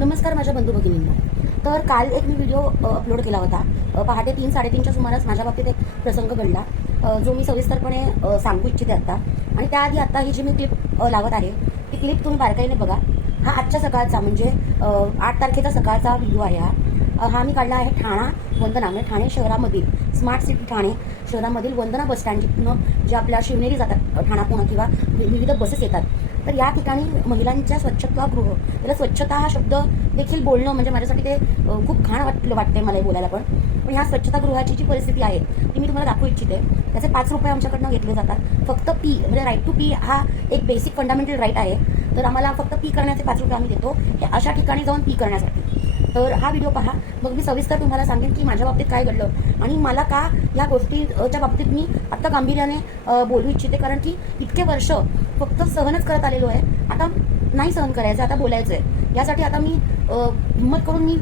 नमस्कार माझ्या बंधू भगिनींना. तर काल एक मी व्हिडिओ अपलोड केला होता. पहाटे तीन साडेतीनच्या सुमारास माझ्या बाबतीत एक प्रसंग घडला. जो मी सविस्तरपणे सांगू इच्छिते आता. आणि त्याआधी आता ही जी मी क्लिप लावत आहे ती क्लिप तुम्ही बारकाईने बघा. हा आजच्या सकाळचा म्हणजे आठ तारखेचा सकाळचा व्हिडिओ आहे हा. हा मी काढला आहे ठाणा वंदना म्हणजे ठाणे शहरामधील. स्मार्ट सिटी ठाणे शहरामधील वंदना बस स्टँडनं जे आपल्या शिवनेरी जातात ठाणा पुणे किंवा वि- विविध बसेस येतात. तर या ठिकाणी महिलांच्या स्वच्छतागृह त्याला स्वच्छता हा शब्द देखील बोलणं म्हणजे माझ्यासाठी ते खूप घाण वाटलं वाटते मला बोलायला पण. पण ह्या स्वच्छतागृहाची जी परिस्थिती आहे ती मी तुम्हाला दाखवू इच्छिते. त्याचे पाच रुपये आमच्याकडनं घेतले जातात. फक्त पी म्हणजे राईट टू पी हा एक बेसिक फंडामेंटल राईट आहे. तर आम्हाला फक्त पी करण्याचे पाच रुपये आम्ही देतो. हे अशा ठिकाणी जाऊन पी करण्यासाठी. तर हा व्हिडिओ पहा. मग मी सविस्तर तुम्हाला सांगेन की माझ्या बाबतीत काय घडलं. आणि मला का या गोष्टीच्या बाबतीत मी आत्ता गांभीर्याने बोलू इच्छिते. कारण की इतके वर्ष फक्त सहनच करत आलेलो आहे. आता नाही सहन करायचं आता बोलायचं आहे यासाठी आता मी हिंमत करून मी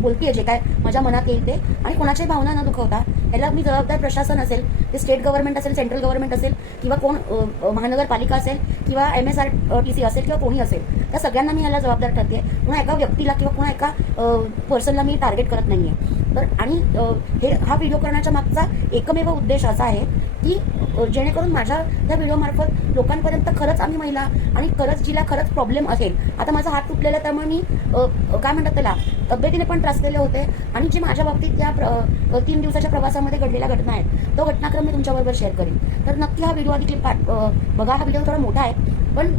बोलते जे काय माझ्या मनात येईल ते. आणि कोणाच्याही भावना न दुखवता याला मी जबाबदार प्रशासन असेल ते स्टेट गव्हर्नमेंट असेल सेंट्रल गव्हर्नमेंट असेल किंवा कोण महानगरपालिका असेल किंवा M S R T C असेल किंवा कोणी असेल त्या सगळ्यांना मी याला जबाबदार ठरते. म्हणून एका व्यक्तीला किंवा कुणा एका पर्सनला मी टार्गेट करत नाही आहे तर आणि हे हा व्हिडिओ करण्याच्या मागचा एकमेव उद्देश असा आहे की जेणेकरून माझ्या त्या व्हिडिओमार्फत लोकांपर्यंत खरंच आम्ही महिला आणि खरंच जिला खरंच प्रॉब्लेम असेल. आता माझा हात तुटलेला त्यामुळे मी काय म्हणतात त्याला तब्येतीने पण त्रासलेले होते आणि जे माझ्या बाबतीत त्या प्र- तीन दिवसाच्या प्रवासामध्ये घडलेल्या घटना आहेत तो घटनाक्रम मी तुमच्याबरोबर शेअर करेन. तर नक्की हा व्हिडिओ आधी क्लिप बघा. हा व्हिडिओ थोडा मोठा आहे पण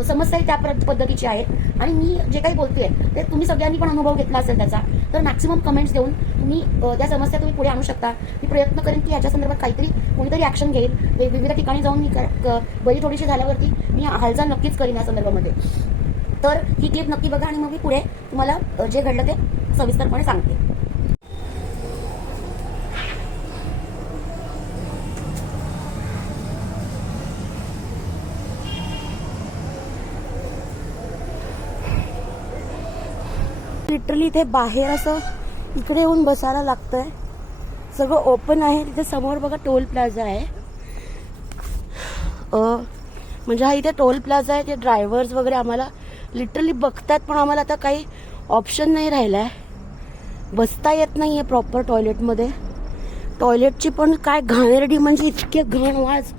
समस्याही त्या पद्धतीची आहेत. आणि मी जे काही बोलते ते तुम्ही सगळ्यांनी पण अनुभव घेतला असेल त्याचा. तर मॅक्सिमम कमेंट्स देऊन तुम्ही त्या समस्या तुम्ही पुढे आणू शकता. मी प्रयत्न करेन की याच्या संदर्भात काहीतरी कोणीतरी ॲक्शन घेईल. वे- विविध ठिकाणी जाऊन मी क- बळी थोडीशी झाल्यावरती मी हालचाल नक्कीच करीन या संदर्भामध्ये. तर ही क्लिप नक्की बघा आणि मग मी पुढे तुम्हाला जे घडलं ते सविस्तरपणे सांगते. लिटरली इथे बाहेर असं इकडे येऊन बसायला लागतंय. सगळं ओपन आहे. तिथे समोर बघा टोल प्लाझा आहे. म्हणजे हा इथे टोल प्लाझा आहे. ते ड्रायव्हर्स वगैरे आम्हाला लिटरली बघतात पण आम्हाला आता काही ऑप्शन नाही राहिला आहे बसता येत नाही आहे प्रॉपर टॉयलेटमध्ये टॉयलेटची पण काय घाणेरडी म्हणजे इतके घाण वाज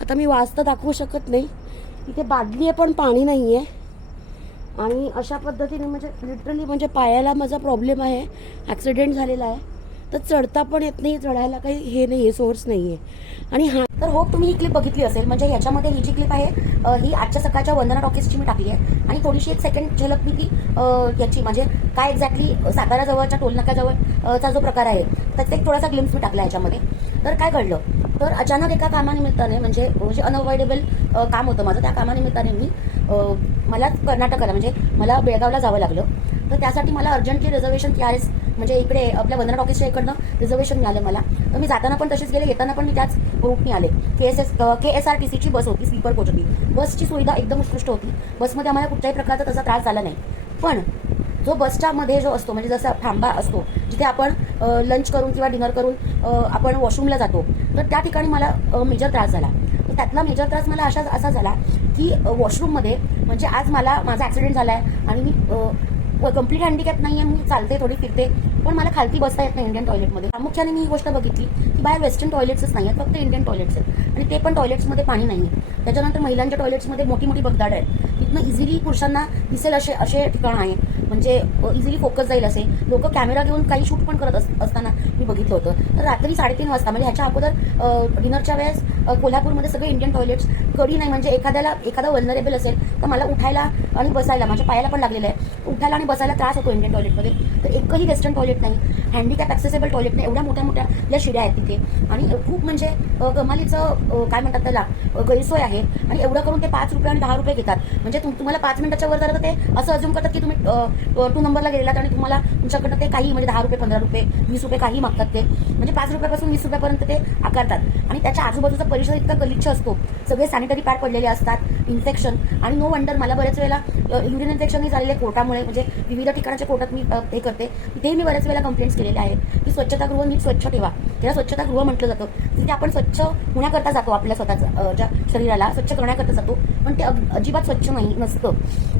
आता मी वाजता दाखवू शकत नाही. इथे बादली आहे पण पाणी नाही आहे आणि अशा पद्धतीने म्हणजे लिटरली म्हणजे पायाला माझा प्रॉब्लेम आहे. ॲक्सिडेंट झालेला आहे. तर चढता पण येत नाही चढायला काही हे नाही आहे सोर्स नाही आहे. आणि हा तर होप तुम्ही ही क्लिप बघितली असेल. म्हणजे ह्याच्यामध्ये ही जी क्लिप आहे ही आजच्या सकाळच्या वंदना टॉकीजची मी टाकली आहे. आणि थोडीशी एक सेकंड झलक मी ती याची म्हणजे काय एक्झॅक्टली साताराजवळच्या टोलनाक्याजवळचा जो प्रकार आहे त्याचा एक थोडासा ग्लिम्स मी टाकला याच्यामध्ये. तर काय घडलं? तर अचानक एका कामानिमित्ताने म्हणजे म्हणजे अनअवॉइडेबल काम होतं माझं. त्या कामानिमित्ताने मी मला कर्नाटकाला म्हणजे मला बेळगावला जावं लागलं. तर त्यासाठी मला urgently reservation K R S म्हणजे इकडे आपल्या वंदना टॉकीजच्या इकडनं रिझर्वेशन मिळालं मला. तर मी जाताना पण तसेच गेले येताना पण मी त्याच रूटने आले. K S S K S R T सीची बस होती स्लीपर कोच होती. बसची सुविधा एकदम उत्कृष्ट होती. बसमध्ये आम्हाला कुठल्याही प्रकारचा तसा त्रास झाला नाही. पण जो बसच्यामध्ये जो असतो म्हणजे जसा थांबा असतो जिथे आपण लंच करून किंवा डिनर करून आपण वॉशरूमला जातो. तर त्या ठिकाणी मला मेजर त्रास झाला. तर त्यातला मेजर त्रास मला अशा असा झाला की वॉशरूममध्ये म्हणजे आज मला माझा ॲक्सिडेंट झाला आहे आणि मी कंप्लीट हँडिकॅप नाही आहे मी चालते थोडी फिरते पण मला खालती बसता येत नाही इंडियन टॉयलेटमध्ये प्रामुख्याने मी ही गोष्ट बघितली की बाहेर वेस्टर्न टॉयलेट्सच नाही आहेत फक्त इंडियन टॉयलेट्स आहेत. आणि ते पण टॉयलेट्समध्ये पाणी नाही आहे त्याच्यानंतर महिलांच्या टॉयलेट्समध्ये मोठी मोठी बगदाड आहेत. तिथनं इझिली पुरुषांना दिसेल असे असे ठिकाण आहे म्हणजे इझिली फोकस जाईल असे. लोक कॅमेरा घेऊन काही शूट पण करत असताना मी बघितलं होतं. तर रात्री साडेतीन वाजता म्हणजे ह्याच्या अगोदर डिनरच्या वेळेस कोल्हापूरमध्ये सगळे इंडियन टॉयलेट्स कडी नाही म्हणजे एखाद्याला एखादा वल्नरेबल असेल तर मला उठायला आणि बसायला माझ्या पायाला पण लागलेलं आहे. उठायला आणि बसायला त्रास होतो इंडियन टॉयलेटमध्ये तर एकही वेस्टर्न टॉयलेट नाही हँडिकॅप ॲक्सेसेबल टॉयलेट नाही एवढ्या मोठ्या मोठ्या या शिड्या आहेत तिथे. आणि खूप म्हणजे कमालीचं काय म्हणतात त्याला गैरसोय आहे. आणि एवढं करून ते पाच रुपये आणि दहा रुपये घेतात. म्हणजे तुम तुम्हाला पाच मिनिटाच्या वर झालं तर ते असं अजून करतात की तुम्ही टू नंबरला गेलेलात आणि तुम्हाला तुमच्याकडनं ते काही म्हणजे दहा रुपये पंधरा रुपये वीस रुपये काही मागतात ते. म्हणजे पाच रुपयापासून वीस रुपयापर्यंत ते आकारतात. आणि त्याच्या आजूबाजूचा परिसर इतका गलिच्छ असतो. सगळे सॅनिटरी पॅड पडलेले असतात. इन्फेक्शन आणि नो वंडर मला बऱ्याच वेळेला युरिन इन्फेक्शन झालेले कोर्टामुळे म्हणजे विविध ठिकाणच्या कोर्टात मी हे करते. तिथेही मी बऱ्याच वेळेला कंप्लेंट्स केलेल्या आहेत की स्वच्छतागृह नीट स्वच्छ ठेवा. त्याला स्वच्छतागृह म्हटलं जातं. तिथे आपण स्वच्छ होण्याकरता जातो आपल्या स्वतःच्या ज्या शरीराला स्वच्छ करण्याकरता जातो. पण ते अग- अजिबात स्वच्छ नाही नसतं.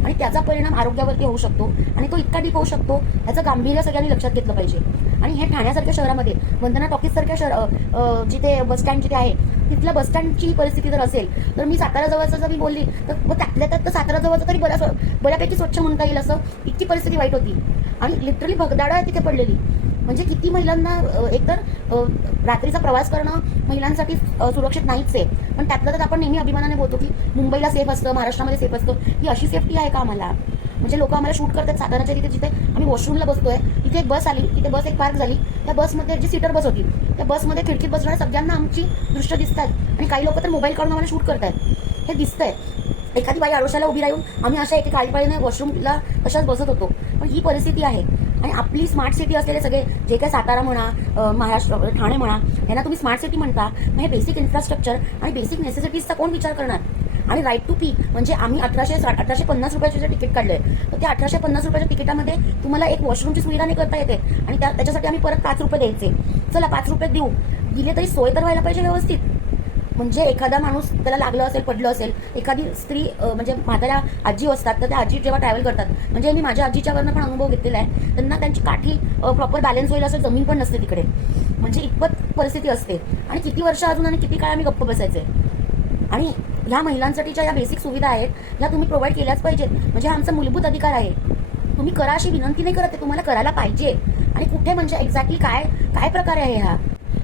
आणि त्याचा परिणाम आरोग्यावरती होऊ शकतो. आणि तो इतका डीप होऊ शकतो याचं गांभीर्य सगळ्यांनी लक्षात घेतलं पाहिजे. आणि हे ठाण्यासारख्या शहरामध्ये वंदना टॉकीजसारख्या शहर जिथे बस स्टँड जिथे आहे तिथल्या बस स्टँडची परिस्थिती जर असेल तर मी साताराजवळचं जर मी बोलली तर मग त्यातल्या त्यात तर सातारा जवळचं तरी बऱ्याच बऱ्यापैकी स्वच्छ म्हणता येईल असं इतकी परिस्थिती वाईट होती. आणि लिटरली भगदाड आहे तिथे पडलेली. म्हणजे किती महिलांना एकतर रात्रीचा प्रवास करणं महिलांसाठी सुरक्षित नाहीच आहे. पण त्यातलं तर आपण नेहमी अभिमानाने बोलतो की मुंबईला सेफ असतं महाराष्ट्रामध्ये सेफ असतं. ही अशी सेफ्टी आहे का आम्हाला? म्हणजे लोक आम्हाला शूट करतात साताराच्या तिथे जिथे आम्ही वॉशरूमला बसतोय तिथे एक बस आली तिथे बस एक पार्क झाली त्या बसमध्ये जी सीटर बस होती त्या बसमध्ये खिडकीत बसणाऱ्या सगळ्यांना आमची दृश्य दिसतात. आणि काही लोक तर मोबाईल काढून आम्हाला शूट करतात हे दिसतंय. एखादी बाई आडोशाला उभी राहून आम्ही अशा एके काळीपाळीने वॉशरूमला अशाच बसत होतो. पण ही परिस्थिती आहे. आणि आपली स्मार्ट सिटी असलेले सगळे जे काही सातारा म्हणा महाराष्ट्र ठाणे म्हणा यांना तुम्ही स्मार्ट सिटी म्हणता. मग हे बेसिक इन्फ्रास्ट्रक्चर आणि बेसिक नेसेसिटीजचा कोण विचार करणार? आणि राईट टू पी म्हणजे आम्ही अठराशे अठराशे पन्नास रुपयाचे जे तिकीट काढलंय तर त्या अठराशे पन्नास रुपयाच्या तिकिटामध्ये तुम्हाला एक वॉशरूमची सुविधा नाही करता येते. आणि त्या त्याच्यासाठी आम्ही परत पाच रुपये द्यायचे. चला पाच रुपये देऊ. दिले तरी सोय तर व्हायला पाहिजे व्यवस्थित. म्हणजे एखादा माणूस त्याला लागलं असेल पडलं असेल एखादी स्त्री म्हणजे म्हाताऱ्या आजी असतात तर त्या आजी जेव्हा ट्रॅव्हल करतात म्हणजे मी माझ्या आजीच्यावरनं पण अनुभव घेतलेला आहे त्यांना त्यांची काठी प्रॉपर बॅलन्स होईल असं जमीन पण नसते तिकडे. म्हणजे इतपत परिस्थिती असते. आणि किती वर्ष अजून आणि किती काळ आम्ही गप्प बसायचे? आणि ह्या महिलांसाठीच्या या बेसिक सुविधा आहेत ह्या तुम्ही प्रोव्हाइड केल्याच पाहिजेत. म्हणजे हा आमचा मूलभूत अधिकार आहे. तुम्ही करा अशी विनंती नाही करत आहे तुम्हाला करायला पाहिजे. आणि कुठे म्हणजे एक्झॅक्टली काय काय प्रकारे आहे हा?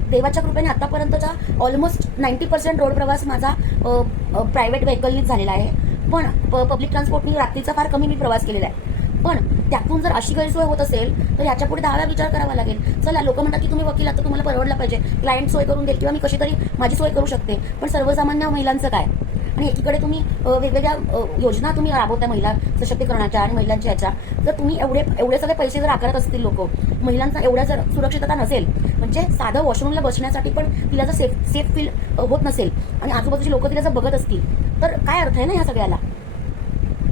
देवाच्या कृपेने आतापर्यंतचा ऑलमोस्ट नाईन्टी पर्सेंट रोड प्रवास माझा प्रायव्हेट व्हेकलनीच झालेला आहे. पण पब्लिक ट्रान्सपोर्टनी रात्रीचा फार कमी मी प्रवास केलेला आहे. पण त्यातून जर अशी गैरसोय होत असेल तर याच्यापुढे दहा वेळा विचार करावा लागेल. चला लोक म्हणतात की तुम्ही वकील आता तुम्हाला परवडला पाहिजे. क्लायंट सोय करून देईल किंवा मी कशी तरी माझी सोय करू शकते. पण सर्वसामान्य महिलांचं काय? आणि एकीकडे तुम्ही वेगवेगळ्या योजना तुम्ही राबवताय महिला सशक्तीकरणाच्या आणि महिलांच्या याच्या. जर तुम्ही एवढे एवढे सगळे पैसे जर आकारत असतील लोक महिलांचा एवढ्या जर सुरक्षितता नसेल म्हणजे साधं वॉशरूमला बसण्यासाठी पण तिला जर सेफ सेफ फील होत नसेल आणि आजूबाजूची लोक तिला जर बघत असतील तर काय अर्थ आहे ना ह्या सगळ्याला?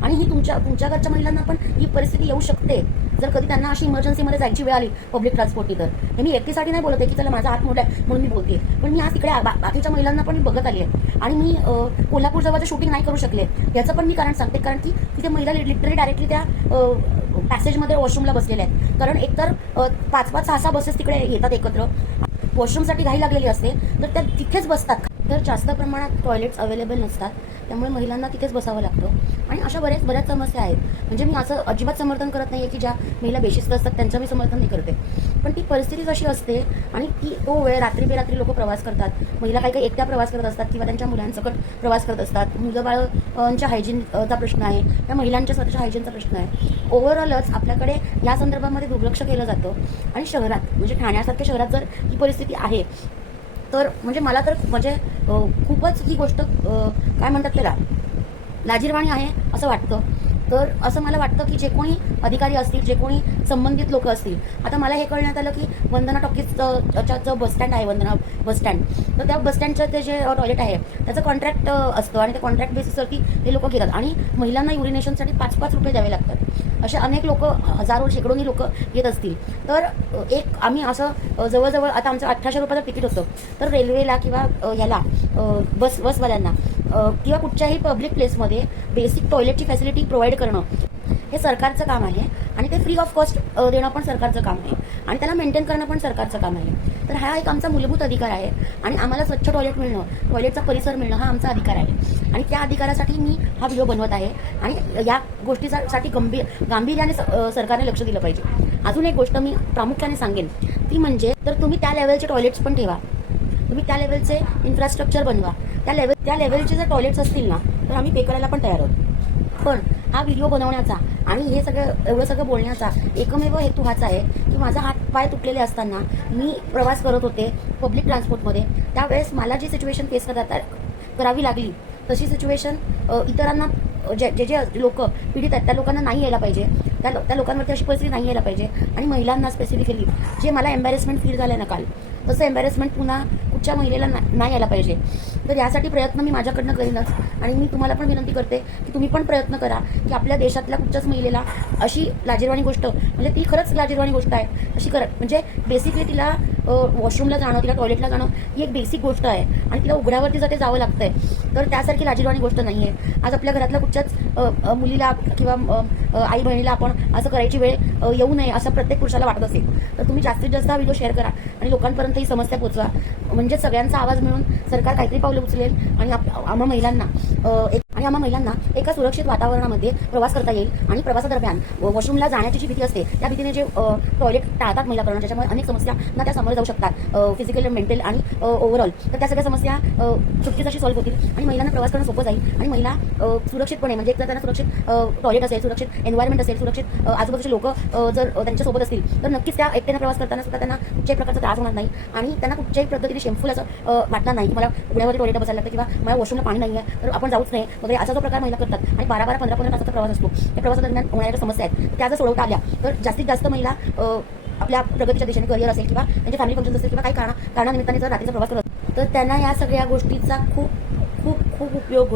आणि ही तुमच्या तुमच्या घरच्या महिलांना पण ही परिस्थिती येऊ शकते. जर कधी त्यांना अशी इमर्जन्सीमध्ये जायची वेळ आली पब्लिक ट्रान्सपोर्टनी तर. हे मी व्यक्तीसाठी नाही बोलत आहे की चला माझा हात आहे म्हणून मी बोलते. पण मी आज तिकडे बा- बाकीच्या महिलांना पण मी बघत आली आहे आणि मी कोल्हापूर जवळचं शूटिंग नाही करू शकले. याचं पण मी कारण सांगते कारण की तिथे महिला लिटरली डायरेक्टली त्या पॅसेजमध्ये वॉशरूमला बसलेल्या आहेत. कारण एकतर पाच पाच सहा सहा बसेस तिकडे येतात एकत्र. वॉशरूमसाठी घाई लागलेली असते तर त्या तिथेच बसतात. तर जास्त प्रमाणात टॉयलेट्स अवेलेबल नसतात. त्यामुळे महिलांना तिथेच बसावं लागतं. आणि अशा बऱ्याच बऱ्याच समस्या आहेत. म्हणजे मी असं अजिबात समर्थन करत नाही आहे की ज्या महिला बेशिस्त असतात त्यांचं मी समर्थन नाही करते. पण ती परिस्थितीच अशी असते आणि ती तो वेळ रात्री बेरात्री लोक प्रवास करतात. महिला काही काही एकट्या प्रवास करत असतात किंवा त्यांच्या मुलांसकट प्रवास करत असतात. मुलं बाळांच्या हायजीनचा प्रश्न आहे. त्या महिलांच्या स्वतःच्या हायजीनचा प्रश्न आहे. ओव्हरऑलच आपल्याकडे या संदर्भामध्ये दुर्लक्ष केलं जातं. आणि शहरात म्हणजे ठाण्यासारख्या शहरात जर ही परिस्थिती आहे तर म्हणजे मला तर म्हणजे खूपच ही गोष्ट काय म्हणतात त्याला लाजीरवाणी आहे असं वाटतं. तर असं मला वाटतं की जे कोणी अधिकारी असतील जे कोणी संबंधित लोक असतील आता मला हे कळण्यात आलं की वंदना टॉकीजचं जो बस स्टँड आहे वंदना बसस्टँड तर त्या बसस्टँडचं ते जे टॉयलेट आहे त्याचं कॉन्ट्रॅक्ट असतं आणि त्या कॉन्ट्रॅक्ट बेसिसवरती ते लोक घेतात आणि महिलांना युरिनेशनसाठी पाच पाच रुपये द्यावे लागतात. असे अनेक लोक हजारो शेकडोनी लोक येत असतील. तर एक आम्ही असं जवळजवळ आता आमचं अठराशे रुपयाचं तिकीट होतं. तर रेल्वेला किंवा ह्याला बस बसवाल्यांना किंवा कुठच्याही पब्लिक प्लेसमध्ये बेसिक टॉयलेटची फॅसिलिटी प्रोव्हाइड करणं हे सरकारचं काम आहे आणि ते फ्री ऑफ कॉस्ट देणं पण सरकारचं काम आहे. आणि त्याला मेंटेन करणं पण सरकारचं काम आहे. तर हा एक आमचा मूलभूत अधिकार आहे आणि आम्हाला स्वच्छ टॉयलेट मिळणं टॉयलेटचा परिसर मिळणं हा आमचा अधिकार आहे. आणि त्या अधिकारासाठी मी हा व्हिडिओ बनवत आहे आणि या गोष्टीसाठी गंभीर गांभीर्याने स- सरकारने लक्ष दिलं पाहिजे. अजून एक गोष्ट मी प्रामुख्याने सांगेन. ती म्हणजे तर तुम्ही त्या लेवलचे टॉयलेट्स पण ठेवा तुम्ही त्या लेवलचे इन्फ्रास्ट्रक्चर बनवा त्या लेवल त्या लेवलचे जर टॉयलेट्स असतील ना तर आम्ही पे करायला पण तयार आहोत. पण हा व्हिडिओ बनवण्याचा आणि हे सगळं एवढं सगळं बोलण्याचा एकमेव हेतू हाच आहे की माझा हात पाय तुटलेले असताना मी प्रवास करत होते पब्लिक ट्रान्सपोर्टमध्ये त्यावेळेस मला जी सिच्युएशन फेस करता करावी लागली तशी सिच्युएशन इतरांना जे जे जे लोक पीडित आहेत त्या लोकांना नाही यायला पाहिजे. त्या लो- त्या लोकांवरती अशी परिस्थिती नाही यायला पाहिजे. आणि महिलांना स्पेसिफिकली जे मला एम्बॅरेसमेंट फील झालं ना काल तसं एम्बॅरेसमेंट पुन्हा कुठच्या महिलेला ना- नाही यायला पाहिजे. तर यासाठी प्रयत्न मी माझ्याकडनं करीनच. आणि मी तुम्हाला पण विनंती करते की तुम्ही पण प्रयत्न करा की आपल्या देशातल्या कुठच्याच महिलेला अशी लाजीरवाणी गोष्ट म्हणजे ती खरंच लाजीरवाणी गोष्ट आहे अशी कर म्हणजे बेसिकली तिला वॉशरूमला जाणं तिला टॉयलेटला जाणं ही एक बेसिक गोष्ट आहे. आणि तिला उघड्यावरती जर ते जावं लागतंय. तर त्यासारखी लाजीरवाणी गोष्ट नाही आहे आज आपल्या घरातल्या कुठच्याच मुलीला किंवा आई बहिणीला आपण असं करायची वेळ येऊ नये असं प्रत्येक पुरुषाला वाटत असेल तर तुम्ही जास्तीत जास्त हा व्हिडिओ शेअर करा आणि लोकांपर्यंत ही समस्या पोचवा म्हणजे सगळ्यांचा आवाज मिळून सरकार काहीतरी पावलं उचलेल आणि आप- आम्हा महिलांना एक- आणि आम्हा महिलांना एका सुरक्षित वातावरणामध्ये प्रवास करता येईल आणि प्रवासादरम्यान वॉशरूमला जाण्याची जी भीती असते त्या भीतीने जे टॉयलेट टाळतात महिला करणं ज्याच्यामुळे अनेक समस्या ना त्या सामोरे जाऊ शकतात. फिजिकल मेंटल आणि ओव्हरऑल तर त्या सगळ्या समस्या अ, अशी सॉल्व्ह होतील आणि महिलांना प्रवास करणं सोपं जाईल आणि महिला सुरक्षितपणे म्हणजे एक तर त्यांना सुरक्षित टॉयलेट असेल सुरक्षित एन्व्हायरमेंट असेल सुरक्षित आजूबाजूचे लोक जर त्यांच्यासोबत असतील तर नक्कीच त्या एकट्याने प्रवास करताना सुद्धा त्यांना कुठच्याही प्रकारचा त्रास होणार नाही आणि त्यांना कुठच्याही पद्धतीने शेमफुल असं वाटणार नाही. की मला उड्यावर टॉयलेट बसायला लागतं किंवा मला वॉशरूमला पाणी नाही आहे तर आपण जाऊच नाही वगैरे असा जो प्रकार महिला करतात आणि बारा बारा पंधरा पंधरा तासाचा प्रवास असतो त्या प्रवासादरम्यान होणाऱ्या समस्या आहेत. त्या जर सोडवता आल्या तर जास्तीत जास्त महिला आपल्या प्रगतीच्या दिशेने करिअर असेल किंवा त्यांचे फॅमिली फंक्शन असेल किंवा काही कारणा कारणानिमित्ताने जर रात्रीचा प्रवास करत तर त्यांना या सगळ्या गोष्टीचा खूप खूप खूप उपयोग होईल.